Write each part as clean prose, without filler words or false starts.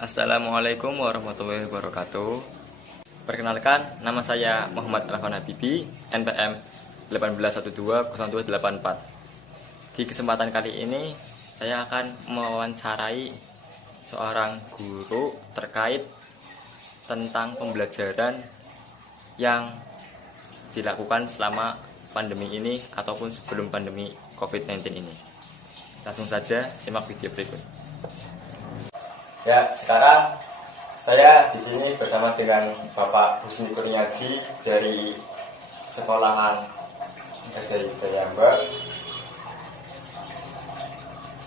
Assalamualaikum warahmatullahi wabarakatuh. Perkenalkan, nama saya Muhammad Rahman Habibi, NPM 18120284. Di kesempatan kali ini, saya akan mewawancarai seorang guru terkait tentang pembelajaran yang dilakukan selama pandemi ini ataupun sebelum pandemi COVID-19 ini. Langsung saja simak video berikut. Ya, sekarang saya di sini bersama dengan Bapak Husni Kurniaji dari sekolahan SD Bayamba.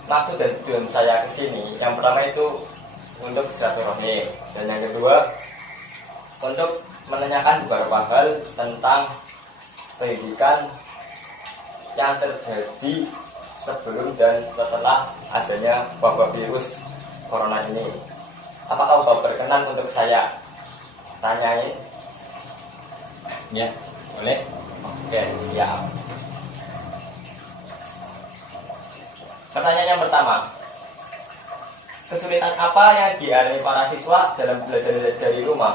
Maksud dan tujuan saya ke sini, yang pertama itu untuk silaturahmi, dan yang kedua untuk menanyakan beberapa hal tentang pendidikan yang terjadi sebelum dan setelah adanya wabah virus Corona ini. Apakah Bapak berkenan untuk saya tanyain? Ya, boleh. Oke, siap. Pertanyaan yang pertama, kesulitan apa yang dialami para siswa dalam belajar dari rumah?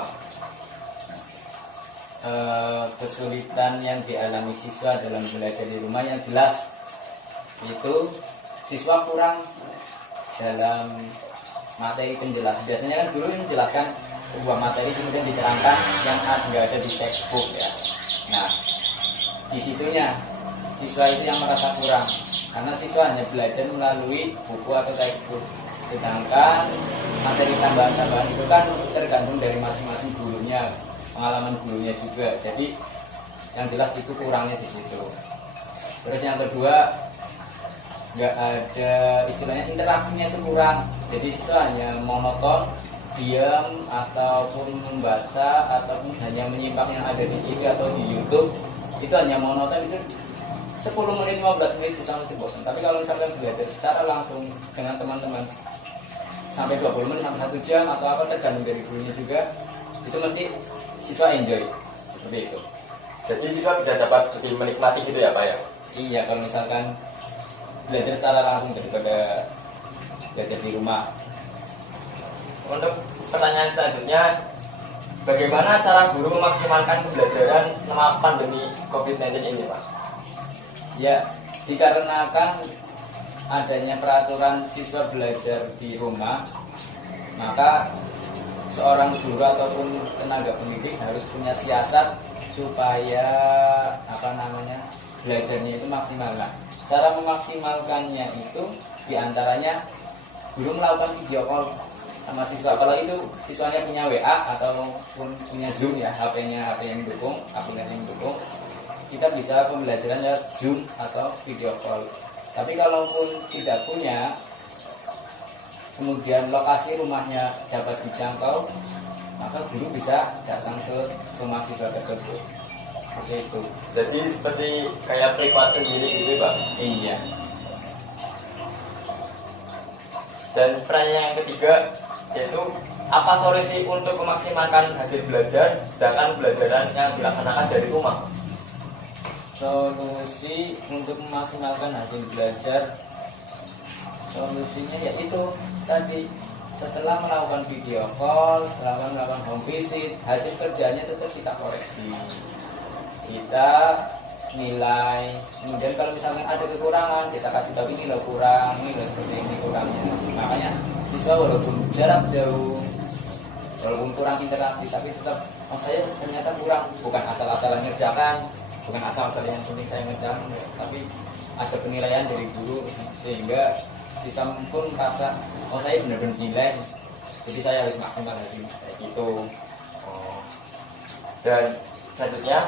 Kesulitan yang dialami siswa dalam belajar di rumah yang jelas itu siswa kurang dalam materi penjelasan. Biasanya kan guru menjelaskan sebuah materi kemudian diterangkan yang nggak ada di textbook ya. Nah, di situnya siswa itu yang merasa kurang karena siswa hanya belajar melalui buku atau textbook. Sedangkan materi tambahan-tambahan itu kan tergantung dari masing-masing gurunya, pengalaman gurunya juga. Jadi yang jelas itu kurangnya di situ. Terus yang kedua, nggak ada istilahnya interaksinya itu kurang, jadi siswa hanya monoton, diam ataupun membaca ataupun hanya menyimak yang ada di TV atau di YouTube. Itu hanya monoton, itu 10 menit 15 menit siswa mesti bosan. Tapi kalau misalkan belajar secara langsung dengan teman-teman sampai 20 menit sampai 1 jam atau apa tergantung dari gurunya juga, itu mesti siswa enjoy seperti itu. Jadi siswa bisa dapat lebih menikmati gitu ya Pak ya? Iya, kalau misalkan belajar secara langsung daripada belajar di rumah. Untuk pertanyaan selanjutnya, bagaimana cara guru memaksimalkan pembelajaran selama pandemi COVID-19 ini Pak? Ya, dikarenakan adanya peraturan siswa belajar di rumah, maka seorang guru ataupun tenaga pendidik harus punya siasat supaya belajarnya itu maksimal. Cara memaksimalkannya itu diantaranya guru melakukan video call sama siswa. Kalau itu siswanya punya WA ataupun punya Zoom ya, HP yang mendukung, aplikasi yang mendukung, kita bisa pembelajaran lewat Zoom atau video call. Tapi kalaupun tidak punya, kemudian lokasi rumahnya dapat dijangkau, maka guru bisa datang ke rumah siswa tersebut. Itu. Jadi seperti kayak privat sendiri gitu Pak? Iya. Dan pertanyaan yang ketiga yaitu apa solusi untuk memaksimalkan hasil belajar sedangkan pembelajaran yang dilaksanakan dari rumah? Solusi untuk memaksimalkan hasil belajar, solusinya yaitu tadi, setelah melakukan video call, setelah melakukan home visit, hasil kerjanya tetap kita koreksi, kita nilai. Kemudian kalau misalkan ada kekurangan, kita kasih tahu ini loh kurang, ini loh seperti ini kurangnya. Makanya siswa walaupun jarak jauh, walaupun kurang interaksi, tapi tetap saya ternyata kurang. Bukan asal-asalan ngerjakan, bukan asal-asalan yang penting saya ngerjakan, tapi ada penilaian dari guru sehingga siswa pun merasa saya benar-benar nilai, jadi saya harus maksimal lagi kayak gitu. Dan selanjutnya,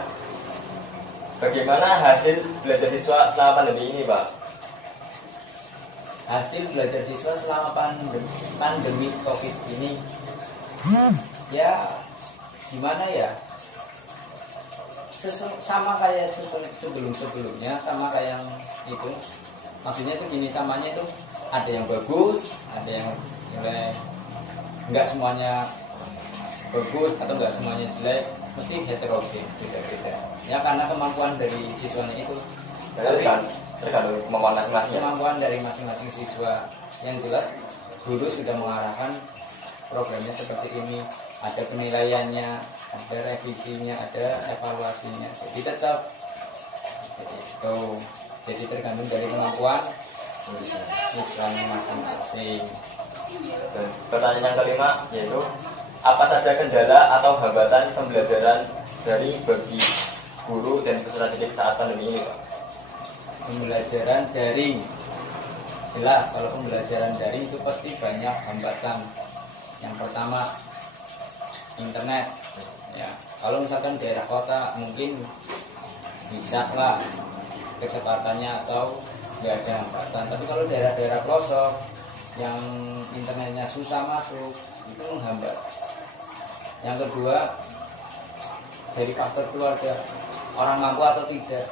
bagaimana hasil belajar siswa selama pandemi ini, Pak? Hasil belajar siswa selama pandemi COVID ini, ya gimana ya? Sama kayak sebelumnya, sama kayak yang itu. Maksudnya itu gini, samanya itu ada yang bagus, ada yang jelek. Enggak semuanya bagus atau enggak semuanya jelek, mesti heterogen, beda-beda. Ya karena kemampuan dari siswanya itu. Tergantung kemampuan masing-masing. Kemampuan dari masing-masing siswa. Yang jelas guru sudah mengarahkan programnya seperti ini, ada penilaiannya, ada revisinya, ada evaluasinya. Jadi tetap itu, jadi tergantung dari kemampuan siswanya masing-masing. Dan pertanyaan yang kelima yaitu apa saja kendala atau hambatan pembelajaran dari bagi guru dan peserta didik saat pandemi ini, Pak? Pembelajaran daring, jelas kalau pembelajaran daring itu pasti banyak hambatan. Yang pertama internet, ya kalau misalkan daerah kota mungkin bisa lah kecepatannya atau nggak ada hambatan, tapi kalau daerah-daerah pelosok yang internetnya susah masuk itu menghambat. Yang kedua dari faktor keluarga, orang mampu atau tidak,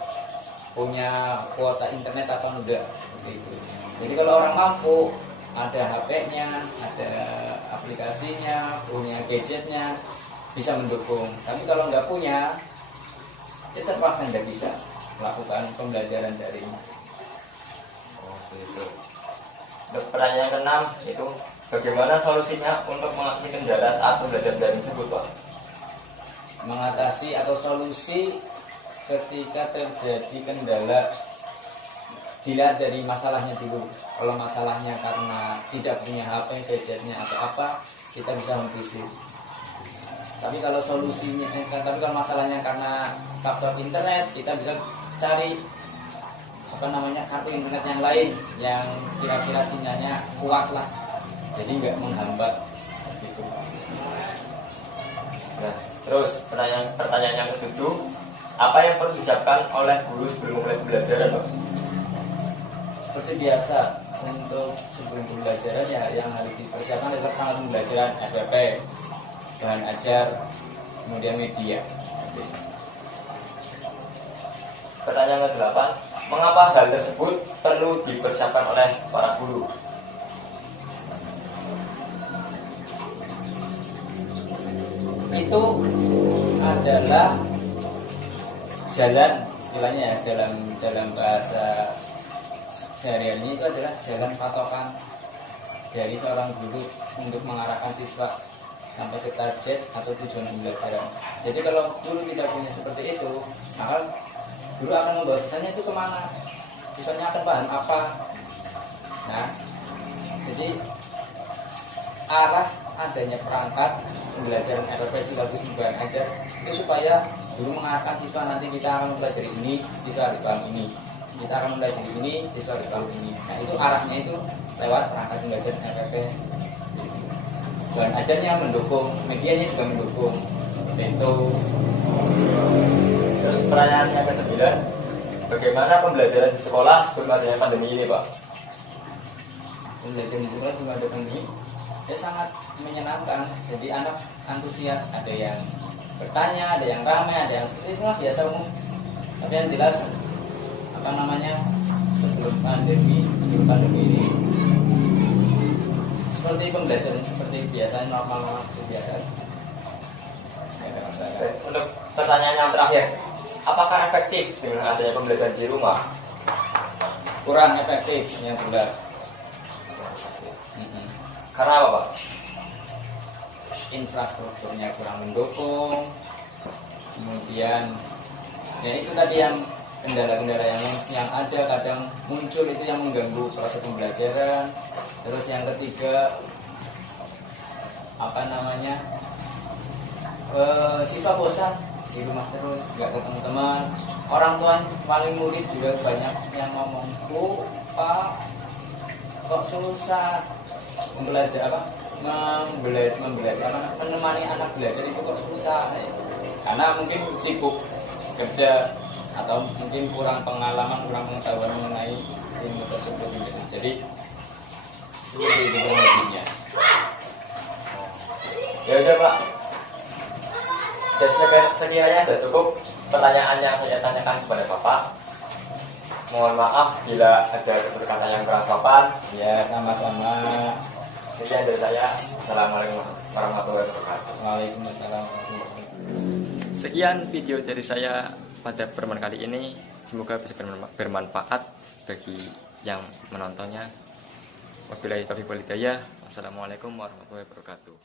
punya kuota internet atau enggak, seperti itu. Jadi kalau orang mampu, ada HP-nya, ada aplikasinya, punya gadgetnya, bisa mendukung. Tapi kalau nggak punya, ya terpaksa nggak bisa melakukan pembelajaran daring. Oh gitu. Pertanyaan keenam itu bagaimana solusinya untuk mengatasi kendala saat pembelajaran daring tersebut, Pak? Mengatasi atau solusi ketika terjadi kendala, dilihat dari masalahnya dulu. Kalau masalahnya karena tidak punya HP, gadgetnya atau apa, kita bisa memvisi. Tapi kalau solusinya, tapi kalau masalahnya karena faktor internet, kita bisa cari kartu internet yang lain yang kira-kira sinyalnya kuat lah, jadi nggak menghambat gitu. Nah, terus pertanyaan yang ketujuh, apa yang perlu disiapkan oleh guru sebelum mulai pembelajaran, Pak? Seperti biasa, untuk sebelum pembelajaran ya yang harus dipersiapkan adalah alat pembelajaran, SPP, bahan ajar, kemudian media. Pertanyaan ke-8, mengapa hal tersebut perlu dipersiapkan oleh para guru? Itu adalah jalan, istilahnya ya, dalam bahasa sehari-hari itu adalah jalan patokan dari seorang guru untuk mengarahkan siswa sampai ke target atau tujuan pembelajaran. Jadi kalau guru tidak punya seperti itu, maka guru akan membawa siswanya itu kemana, siswanya akan paham apa. Nah, jadi arah adanya perangkat pembelajaran RPP sekaligus bahan ajar itu supaya guru mengarahkan siswa, nanti kita akan mempelajari ini, siswa harus paham ini, kita akan mempelajari ini, siswa harus paham ini. Nah itu arahnya itu lewat perangkat pembelajaran RPP. Bahan ajarnya mendukung, medianya juga mendukung. Itu. Terus pertanyaan yang ke-9, bagaimana pembelajaran di sekolah sebelum adanya pandemi ini, Pak? Pembelajaran di sekolah sebelum ada pandemi ya sangat menyenangkan. Jadi anak antusias, ada yang bertanya, ada yang ramai, ada yang seperti itu lah, biasa umum. Tapi yang jelas sebelum pandemi ini seperti pembelajaran seperti biasa, normal biasa aja. Untuk pertanyaan yang terakhir, apakah efektif dengan adanya pembelajaran di rumah? Kurang efektif yang jelas. Karena apa, Pak? Infrastrukturnya kurang mendukung, kemudian ya itu tadi yang kendala-kendala yang ada kadang muncul itu yang mengganggu proses pembelajaran. Terus yang ketiga siswa bosan di rumah terus, nggak ketemu teman. Orang tua paling murid juga banyak yang ngomong, Pak, kok susah menemani anak belajar itu kok susah. Karena mungkin sibuk kerja atau mungkin kurang pengalaman, kurang pengetahuan mengenai ilmu tersebut. Jadi seperti itu lebihnya. Ya udah, Pak. Dan sekiranya sudah cukup pertanyaan yang saya tanyakan kepada Bapak. Mohon maaf bila ada kata-kata yang kurang sopan. Ya, sama-sama. Sekian dari saya. Assalamualaikum warahmatullahi wabarakatuh. Waalaikumsalam. Sekian video dari saya pada pertemuan kali ini. Semoga bisa bermanfaat bagi yang menontonnya. Wabillahi taufiq wal hidayah. Wassalamualaikum warahmatullahi wabarakatuh.